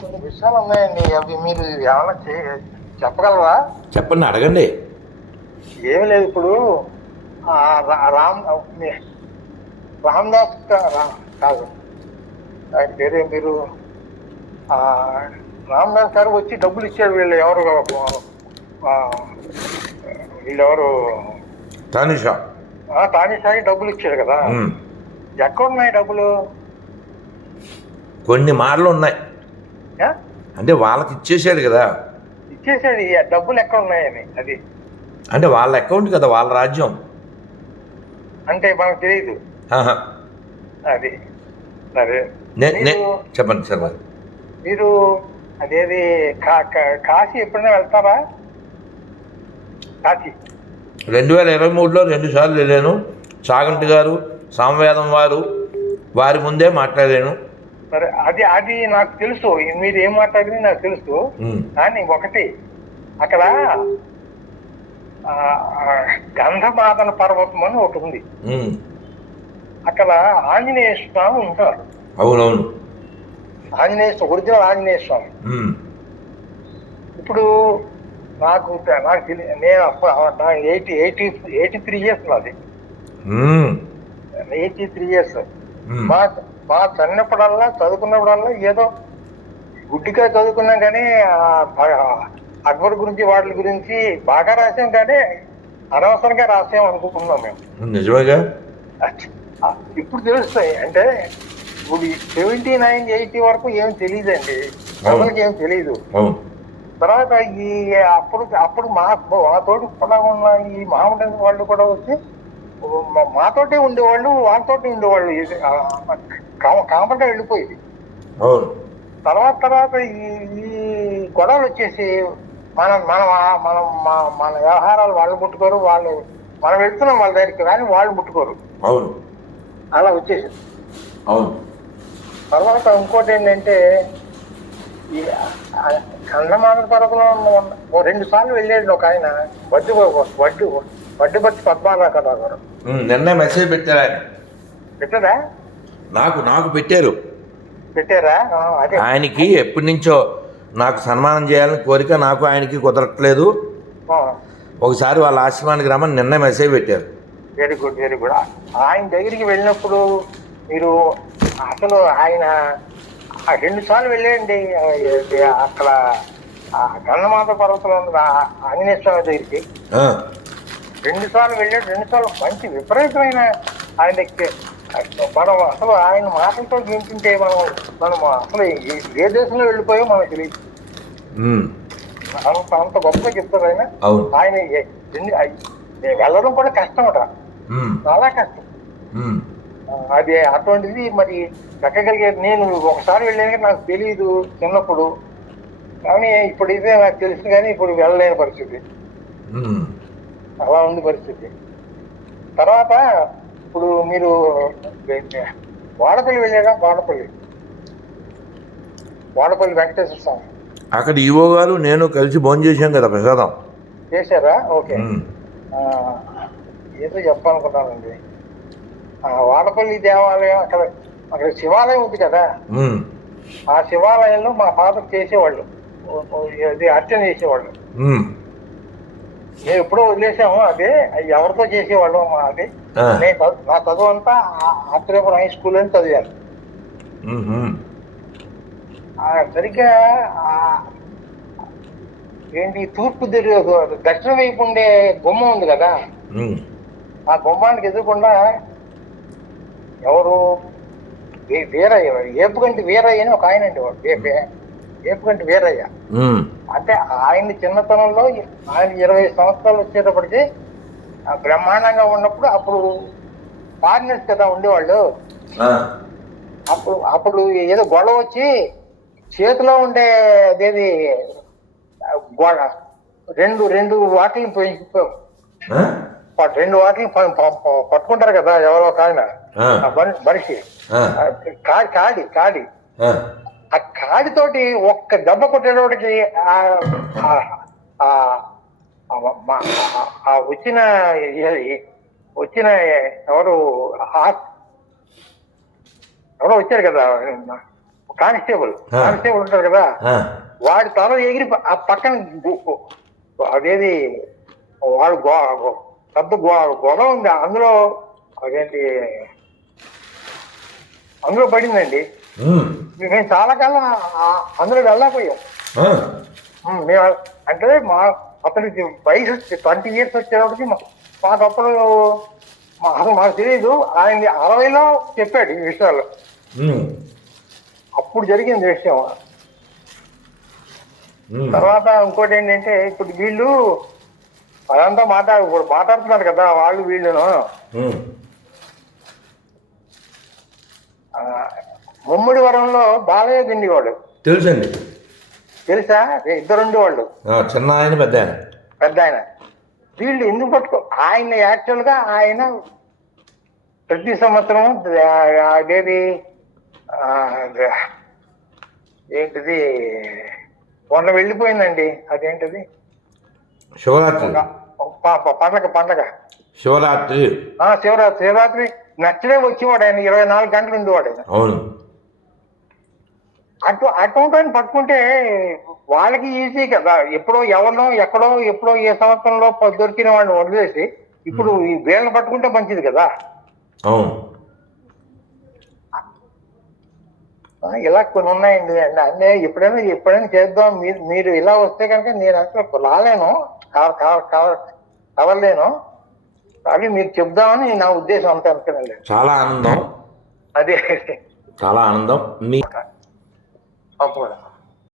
కొన్ని విషయాలు ఉన్నాయండి అవి మీరు ఏమైనా చే- చెప్పగలరా చెప్పండి అడగండి. ఏమి లేదు ఇప్పుడు రామ్ మీ- రామ్ దాస్ కా- రా- కాదు. ఆయన పేరే మీరు ఆ, రామ్ దాస్ గారు వచ్చి డబ్బులు ఇచ్చారు వీళ్ళు ఎవరు ఆ, వీళ్ళు ఎవరు? తనిషా. తానిసాయి డబ్బులు ఇచ్చారు కదా. ఎక్కడ ఉన్నాయి డబ్బులు? కొన్ని మార్లు ఉన్నాయి. ఏ? అంటే వాళ్ళకి ఇచ్చేసాడు కదా. ఇచ్చేసాడు డబ్బులు ఎక్కడ ఉన్నాయని అది. అంటే వాళ్ళ అకౌంట్ కదా వాళ్ళ రాజ్యం. అంటే మనకు తెలియదు. అది. సరే చెప్పండి సార్ మరి. అదేది కాశీ ఎప్పుడైనా వెళ్తారా? కాశీ. రెండు వేల ఇరవై మూడులో రెండు సార్లు వెళ్ళాను. సాగంటి గారు సామవేదం వారు వారి ముందే మాట్లాడాను. సరే అది అది నాకు తెలుసు మీరు ఏం మాట్లాడింది నాకు తెలుసు. కానీ ఒకటి అక్కడ గంధమాదన పర్వతం అని ఒకటి ఉంది. అక్కడ ఆంజనేయ స్వామి ఉంటారు అవునవును ఆంజనేయ స్వామి ఒరిజినల్ ఆంజనేయ స్వామి. ఇప్పుడు నాకు నాకు నేను అప్పుడు eighty eighty eighty three years నాది. Eighty three years. మా మా చిన్నప్పుడల్లా చదువుకున్నప్పుడల్లా ఏదో గుడ్డిగా చదువుకున్నాం కానీ అక్బర్ గురించి వాటి గురించి బాగా రాసాం కానీ అనవసరంగా రాసాం అనుకుంటున్నాం మేము. నిజమేగా? ఇప్పుడు తెలుస్తాయి. అంటే ఇప్పుడు సెవెంటీ నైన్ ఎయిటీ వరకు ఏం తెలియదండి ప్రజలకి ఏం తెలియదు తర్వాత ఈ అప్పుడు అప్పుడు మా మా తోటి కూడా ఉన్న ఈ మామిడి వాళ్ళు కూడా వచ్చి మా- మాతోటే ఉండేవాళ్ళు వాళ్ళతోటి ఉండేవాళ్ళు. ఇది, ఆ, కామ కామగా వెళ్ళిపోయింది. తర్వాత తర్వాత ఈ ఈ గొడవలు వచ్చేసి మనం మనం మనం మన వ్యవహారాలు వాళ్ళు ముట్టుకోరు వాళ్ళు మనం వెళ్తున్నాం వాళ్ళ దగ్గరికి కానీ వాళ్ళు ముట్టుకోరు. అవును. అలా వచ్చేసింది. అవును. తర్వాత ఇంకోటి ఏంటంటే ఈ ఉన్న- ఓ రెండు సార్లు వెళ్ళాడు ఒక ఆయన వడ్డు వడ్డు వడ్డుపట్టి పద్మారావు కదా గారు. నిన్నే మెసేజ్ పెట్టారు ఆయన. పెట్టదా నాకు నాకు పెట్టారు. పెట్టారా? ఆయనకి ఎప్పటి నుంచో నాకు సన్మానం చేయాలని కోరిక నాకు ఆయనకి కుదరట్లేదు. ఒకసారి వాళ్ళ ఆశ్రమానికి రమ్మని నిన్న మెసేజ్ పెట్టారు. వెరీ గుడ్ వెరీ గుడ్ ఆయన దగ్గరికి వెళ్ళినప్పుడు మీరు అసలు ఆయన ఆ రెండు సార్లు ఏ- అక్కడ గంధమాత పర్వతంలో ఉన్న ఆ ఆంజనేయ స్వామి దగ్గరికి. రెండు సార్లు వెళ్ళాడు రెండు సార్లు మంచి విపరీతమైన ఆయన మనం అసలు ఆయన మాటలతో వింటుంటే మనం మనం అసలు ఏ- దేశంలో వెళ్ళిపోయో మనకు తెలియదు. అంత అంత గొప్పగా చెప్తారు ఆయన. ఆయన వెళ్ళడం కూడా కష్టమట. ఉమ్. చాలా కష్టం. అది అటువంటిది మరి ఎక్కగలిగే నేను ఒకసారి వెళ్ళాను నాకు తెలియదు చిన్నప్పుడు. కానీ ఇప్పుడు ఇదే నాకు తెలుసు కానీ ఇప్పుడు వెళ్ళలేని పరిస్థితి. అలా ఉంది పరిస్థితి. తర్వాత ఇప్పుడు మీరు వాడపల్లి వెళ్ళారా? వాడపల్లి. వాడపల్లి వెంకటేశ్వర స్వామి. అక్కడ ఈవో గారు నేను కలిసి భోజనం చేశాం కదా ప్రసాదం. చేశారా? ఓకే. ఏదో చెప్పాలనుకున్నానండి. ఆ వాడపల్లి దేవాలయం అక్కడ అక్కడ శివాలయం ఉంది కదా. ఆ శివాలయంలో మా ఫాదర్ చేసేవాళ్ళు. అది అర్చన చేసేవాళ్ళు. ఎప్పుడో వదిలేసాము అదే అది ఎవరితో చేసేవాళ్ళం అది ఆ. నేను నా చదువు అంతా ఆత్రేపురం హై స్కూల్ అని చదివాను సరిగ్గా ఏంటి తూర్పు దిరి దక్షిణ వైపు ఉండే గుమ్మం ఉంది కదా. ఆ గుమ్మానికి ఎదురకుండా ఎవరు వీరయ్య ఏపుగంటి వీరయ్య అని ఒక ఆయన అండి వాడు. ఏ- ఏ- ఏపుగంటి వీరయ్య. అంటే ఆయన చిన్నతనంలో ఆయన ఇరవై సంవత్సరాలు వచ్చేటప్పటికి ఆ బ్రహ్మాండంగా ఉన్నప్పుడు అప్పుడు ఫారినర్స్ కదా ఉండేవాళ్ళు. అప్పుడు అప్పుడు ఏదో గొడవ వచ్చి చేతిలో ఉండే అదేది గొడ రెండు రెండు వాటిని రెండు వాటిని పట్టుకుంటారు కదా ఎవరో ఒక ఆయన. మనిషి ఆ. ఆ, కా- కాడి కాడి ఆ. కాడితోటి ఒక్క దెబ్బ కొట్టేటోడికి ఆ- వచ్చిన వచ్చిన ఎవరు ఎవరో వచ్చారు కదా కానిస్టేబుల్. కానిస్టేబుల్ ఉంటారు కదా వాడి తల ఎగిరి ఆ పక్కన అదేది వాడు గో పెద్ద గో- గొడవ ఉంది అందులో అదేంటి అందులో పడిందండి మేము చాలా కాలం అందులో వెళ్ళకపోయాం మేము అంటే మా అతనికి వయసు ట్వంటీ ఇయర్స్ వచ్చేటప్పటికి మా- మాకు అప్పుడు మా- అసలు మాకు తెలియదు ఆయన అరవైలో చెప్పాడు ఈ విషయాలు. అప్పుడు జరిగింది విషయం. తర్వాత ఇంకోటి ఏంటంటే ఇప్పుడు వీళ్ళు అదంతా మాట్లా ఇప్పుడు మాట్లాడుతున్నారు కదా వాళ్ళు వీళ్ళును. ముమ్మడి వరంలో బాలయ్య దిండివాడు తెలుసండి. తెలుసా? ఇద్దరు ఉండేవాళ్ళు చిన్న ఆయన పెద్ద ఆయన. పెద్ద ఆయన. వీళ్ళు ఎందుకు పట్టుకో? ఆయన యాక్చువల్గా ఆయన ప్రతి సంవత్సరం అదేది? ఏంటిది? మొన్న వెళ్ళిపోయిందండి. అదేంటిది? శివరాత్రి. పండగ పండగ. శివరాత్రి. ఆ శివరాత్రి శివరాత్రి నచ్చడే వచ్చేవాడు ఆయన. ఇరవై నాలుగు గంటలు ఉండేవాడు ఆయన. అవును. అటు అటువంటి పట్టుకుంటే వాళ్ళకి ఈజీ కదా. ఎప్పుడో ఎవరినో ఎక్కడో ఎప్పుడో ఏ సంవత్సరంలో దొరికిన వాడిని వదిలేసి ఇప్పుడు ఈ వీళ్ళని పట్టుకుంటే మంచిది కదా. అవును. ఇలా కొన్ని ఉన్నాయండి. అన్న- అన్నీ ఎప్పుడైనా ఎప్పుడైనా చేద్దాం. మీరు మీరు ఇలా వస్తే కనుక నేను అసలు రాలేను. కవ- కవ- కవ- కవరలేను. అది మీరు చెప్దామని నా ఉద్దేశం అంతే అనుకున్నాను చాలా ఆనందం. అదే. చాలా ఆనందం. మీ afuera.